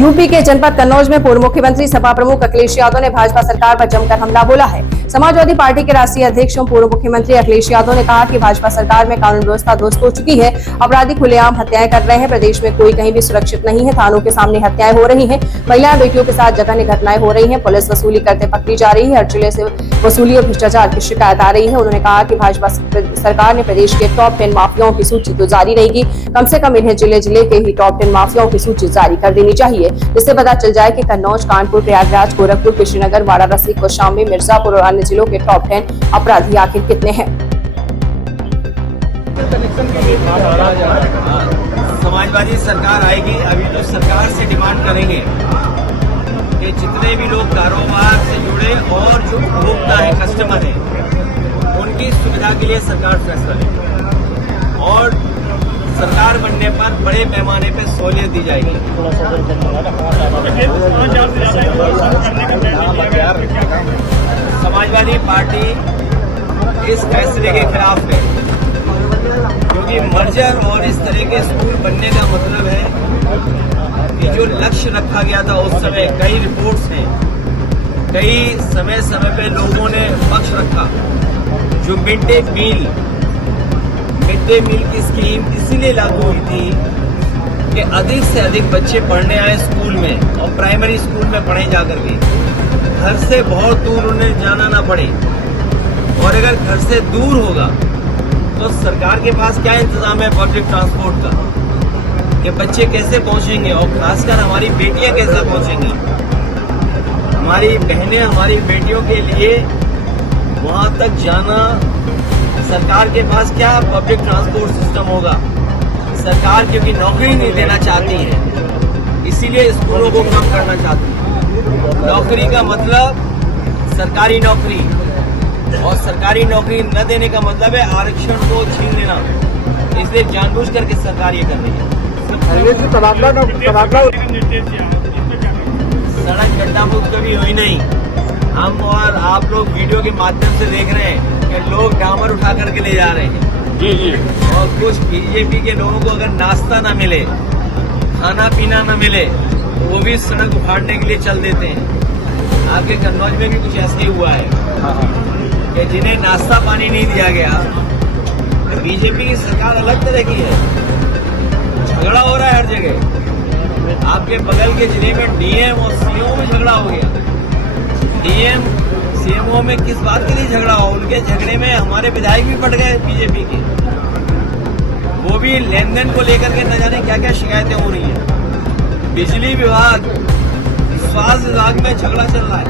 UP के जनपद कन्नौज में पूर्व मुख्यमंत्री सपा प्रमुख अखिलेश यादव ने भाजपा सरकार पर जमकर हमला बोला है। समाजवादी पार्टी के राष्ट्रीय अध्यक्ष एवं पूर्व मुख्यमंत्री अखिलेश यादव ने कहा कि भाजपा सरकार में कानून व्यवस्था ध्वस्त हो चुकी है। अपराधी खुलेआम हत्याएं कर रहे हैं। प्रदेश में कोई कहीं भी सुरक्षित नहीं है। थानों के सामने हत्याएं हो रही हैं। महिला बेटियों के साथ जघन्य घटनाएं हो रही हैं। पुलिस वसूली करते पकड़ी जा रही है। हर जिले से वसूली और भ्रष्टाचार की शिकायत आ रही है। उन्होंने कहा कि भाजपा सरकार ने प्रदेश के टॉप 10 माफियाओं की सूची तो जारी नहीं की, कम से कम इन्हें जिले जिले के ही टॉप 10 माफियाओं की सूची जारी कर देनी चाहिए, जिससे पता चल जाए कि कन्नौज, कानपुर, प्रयागराज, गोरखपुर, कुशीनगर, वाराणसी, कौशाम्बी, मिर्जापुर और अन्य जिलों के टॉप 10 अपराधी आखिर कितने हैं। समाजवादी सरकार आएगी, अभी तो सरकार से डिमांड करेंगे कि जितने भी लोग कारोबार से जुड़े और जो उपभोक्ता है, कस्टमर है, उनकी सुविधा के लिए सरकार फैसला ले और सरकार बनने पर बड़े पैमाने पर सहूलियत दी जाएगी। समाजवादी पार्टी इस फैसले के खिलाफ है, क्योंकि मर्जर और इस तरह के स्कूल बनने का मतलब है कि जो लक्ष्य रखा गया था उस समय, कई रिपोर्ट्स हैं, कई समय समय पे लोगों ने पक्ष रखा। जो मिड डे मील की स्कीम इसीलिए लागू हुई थी कि अधिक से अधिक बच्चे पढ़ने आए स्कूल में और प्राइमरी स्कूल में पढ़े जाकर के, घर से बहुत दूर उन्हें जाना ना पड़े। और अगर घर से दूर होगा तो सरकार के पास क्या इंतजाम है पब्लिक ट्रांसपोर्ट का, कि बच्चे कैसे पहुंचेंगे और खासकर हमारी बेटियां कैसे पहुंचेंगी। हमारी बहनें, हमारी बेटियों के लिए वहां तक जाना, सरकार के पास क्या पब्लिक ट्रांसपोर्ट सिस्टम होगा। सरकार क्योंकि नौकरी नहीं देना चाहती है, इसीलिए स्कूलों को कम करना चाहती है। नौकरी का मतलब सरकारी नौकरी, और सरकारी नौकरी न देने का मतलब है आरक्षण को छीन लेना। इसलिए जानबूझ करके सरकार ये कर रही है। सड़क गड्ढा मुक्त कभी हुई नहीं। हम और आप लोग वीडियो के माध्यम से देख रहे हैं कि लोग डामर उठा करके ले जा रहे हैं। जी जी। और कुछ बीजेपी के लोगों को अगर नाश्ता ना मिले, खाना पीना ना मिले, तो वो भी सड़क उखाड़ने के लिए चल देते हैं। आपके कन्नौज में भी कुछ ऐसे ही हुआ है कि जिन्हें नाश्ता पानी नहीं दिया गया। तो बीजेपी की सरकार अलग तरह की है। झगड़ा हो रहा है हर जगह। आपके बगल के जिले में डीएम और सीएमओ में झगड़ा हो गया। डीएम सीएमओ में किस बात के लिए झगड़ा हो? उनके झगड़े में हमारे विधायक भी पड़ गए बीजेपी के। वो भी लेन देन को लेकर के न जाने क्या क्या शिकायतें हो रही हैं। बिजली विभाग, स्वास्थ्य विभाग में झगड़ा चल रहा है।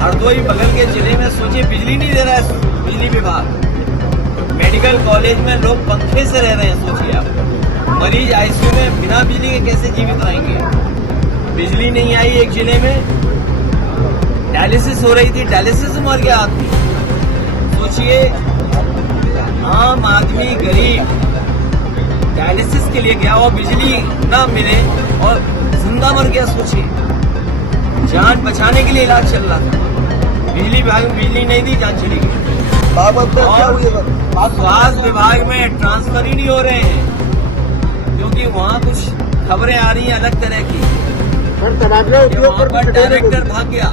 हरदोई बगल के जिले में सोचिए बिजली नहीं दे रहा है बिजली विभाग। मेडिकल कॉलेज में लोग पंखे से रह रहे हैं। सोचिए आप, मरीज आईसीयू में बिना बिजली के कैसे जीवित रहेंगे। बिजली नहीं आई एक जिले में, डायलिसिस हो रही थी, डायलिसिस मर गया आदमी। सोचिए, आम आदमी गरीब डायलिसिस के लिए गया और बिजली ना मिले और जिंदा मर गया। सोचिए, जान बचाने के लिए इलाज चल रहा था, बिजली विभाग में बिजली नहीं दी, जान चली गई। और स्वास्थ्य विभाग में ट्रांसफर ही नहीं हो रहे हैं, क्योंकि वहाँ कुछ खबरें आ रही हैं अलग तरह की। वहाँ पर डायरेक्टर भाग गया।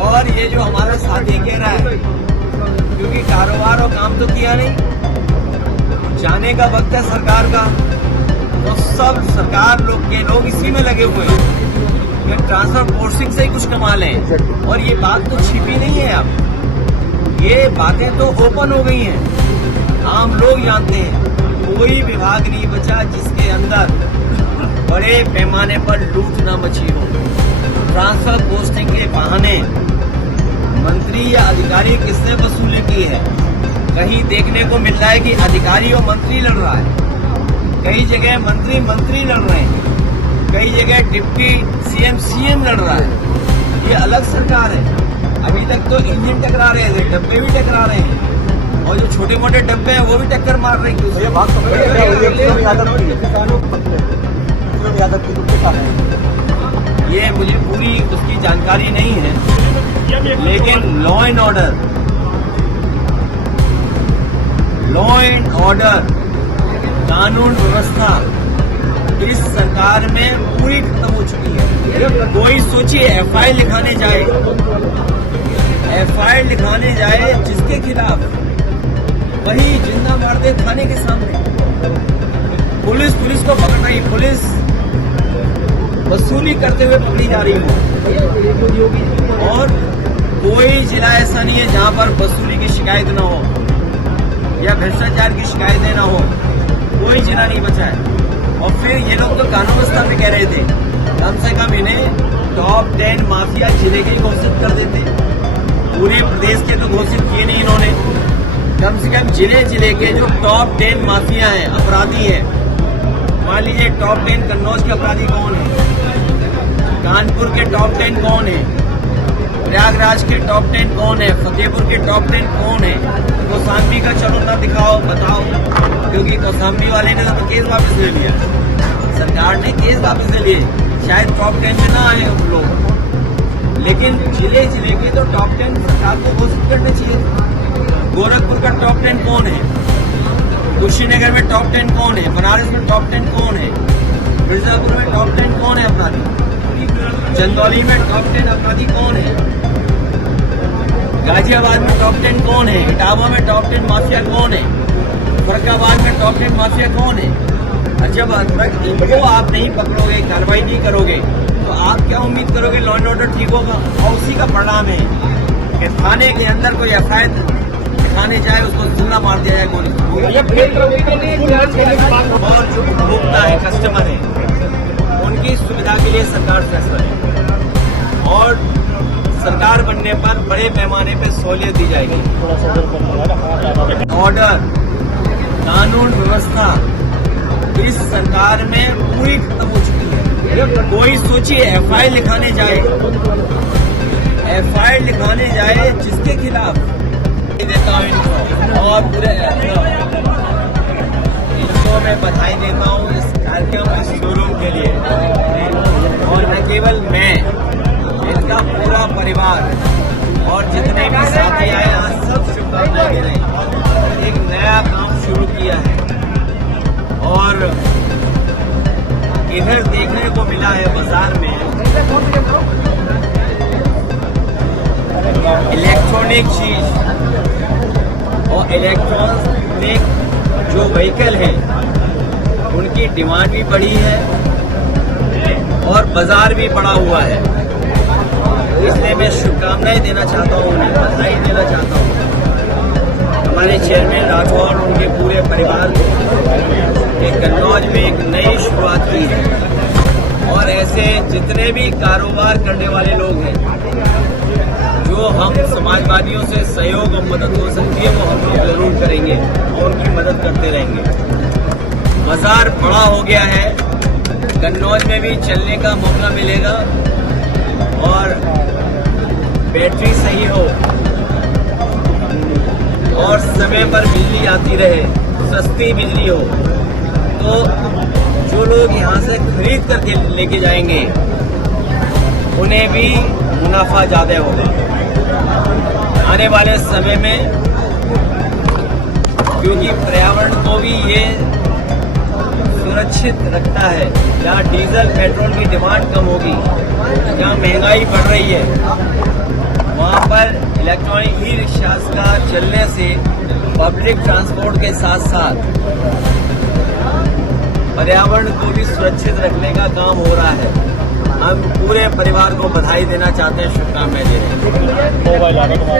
और ये जो हमारा साथी कह रहा है, क्योंकि कारोबार और काम तो किया नहीं, जाने का वक्त है सरकार का, तो सब सरकार के लोग इसी में लगे हुए हैं कि ट्रांसफर फोर्सिंग से ही कुछ कमा लें। और ये बात तो छिपी नहीं है, अब ये बातें तो ओपन हो गई हैं, आम लोग जानते हैं। कोई विभाग नहीं बचा जिसके अंदर बड़े पैमाने पर लूट न मची हो। ट्रांसफर पोस्टिंग के बहाने मंत्री या अधिकारी किसने वसूली की है? कहीं देखने को मिल रहा है कि अधिकारी और मंत्री लड़ रहा है, कई जगह मंत्री लड़ रहे हैं, कई जगह डिप्टी सीएम लड़ रहा है। ये अलग सरकार है। अभी तक तो इंजन टकरा रहे थे, डब्बे भी टकरा रहे हैं, और जो छोटे मोटे डब्बे हैं वो भी टक्कर मार रहे हैं। ये मुझे पूरी उसकी जानकारी नहीं है, लेकिन लॉ एंड ऑर्डर, कानून व्यवस्था इस सरकार में पूरी खत्म हो चुकी है। कोई सोचिए एफआईआर लिखाने जाए जिसके खिलाफ वही जिंदा मार दे थाने के सामने। पुलिस को पकड़ रही, पुलिस वसूली करते हुए पकड़ी जा रही हो, और कोई जिला ऐसा नहीं है जहां पर वसूली की शिकायत ना हो या भ्रष्टाचार की शिकायतें ना हो। कोई जिला नहीं बचा है। और फिर ये लोग तो कानून व्यवस्था में कह रहे थे कम से कम इन्हें टॉप 10 माफिया जिले के घोषित कर देते। पूरे प्रदेश के तो घोषित किए नहीं इन्होंने। कम से कम जिले के जो टॉप 10 माफिया हैं, अपराधी हैं, मान लीजिए टॉप 10 कन्नौज के अपराधी कौन है, कानपुर के टॉप 10 कौन है, प्रयागराज के टॉप 10 कौन है, फतेहपुर के टॉप 10 कौन है। कौशाम्बी का चलो ना दिखाओ, बताओ, क्योंकि कौशाम्बी वाले ने तो केस वापस ले लिया, सरकार ने केस वापस ले लिए, शायद टॉप 10 में ना आए उन लोग, लेकिन जिले के तो टॉप 10 सरकार को घोषित करने चाहिए। गोरखपुर का टॉप 10 कौन है, कुशीनगर में टॉप 10 कौन है, बनारस में टॉप 10 कौन है, मिर्जापुर में टॉप 10 कौन है अपराधी, चंदौली में टॉप 10 अपराधी कौन है, गाजियाबाद में टॉप 10 कौन है, इटावा में टॉप 10 माफिया कौन है, फर्रुखाबाद में टॉप 10 माफिया कौन है। और जब इनको आप नहीं पकड़ोगे, कार्रवाई नहीं करोगे, तो आप क्या उम्मीद करोगे लॉ एंड ऑर्डर ठीक होगा। और उसी का परिणाम है कि थाने के अंदर कोई एफआईआर दिखाने जाए, उसको जिंदा मार दिया जाए गोली। और जो उपभोक्ता है, कस्टमर है, उनकी सुविधा के लिए सरकार फैसला है, और सरकार बनने पर बड़े पैमाने पर सहूलियत दी जाएगी। ऑर्डर, कानून व्यवस्था इस सरकार में पूरी खत्म हो चुकी है। कोई सोचिए एफआईआर लिखाने जाए जिसके खिलाफ देता हूँ इनको, और पूरे इनको मैं बधाई देता हूँ इस कार्यक्रम, इस शोरूम के लिए। और न केवल मैं, इनका पूरा परिवार और जितने भी साथी आए यहाँ सब शुभकामनाएं दे रहे हैं। एक नया काम शुरू किया है, और इधर देखने को मिला है बाजार में इलेक्ट्रॉनिक चीज और इलेक्ट्रॉनिक जो व्हीकल है उनकी डिमांड भी बढ़ी है और बाजार भी बढ़ा हुआ है। इसलिए मैं शुभकामनाएं देना चाहता हूँ, उन्हें बधाई देना चाहता हूँ। हमारे चेयरमैन राठौर और उनके पूरे परिवार ने कन्नौज में एक नई शुरुआत की है, और ऐसे जितने भी कारोबार करने वाले लोग हैं, जो हम समाजवादियों से सहयोग और मदद हो सकती है वो हम लोग जरूर करेंगे और उनकी मदद करते रहेंगे। बाजार बड़ा हो गया है, कन्नौज में भी चलने का मौका मिलेगा, और बैटरी सही हो और समय पर बिजली आती रहे, सस्ती बिजली हो, तो जो लोग यहाँ से खरीद करके लेके जाएंगे उन्हें भी मुनाफा ज़्यादा होगा आने वाले समय में, क्योंकि पर्यावरण को भी ये सुरक्षित रखता है। जहाँ डीजल पेट्रोल की डिमांड कम होगी, जहाँ महंगाई बढ़ रही है, वहाँ पर इलेक्ट्रॉनिक ई रिक्शा का चलने से पब्लिक ट्रांसपोर्ट के साथ साथ पर्यावरण को भी सुरक्षित रखने का काम हो रहा है। हम पूरे परिवार को बधाई देना चाहते हैं, शुभकामनाएं दे रहे हैं।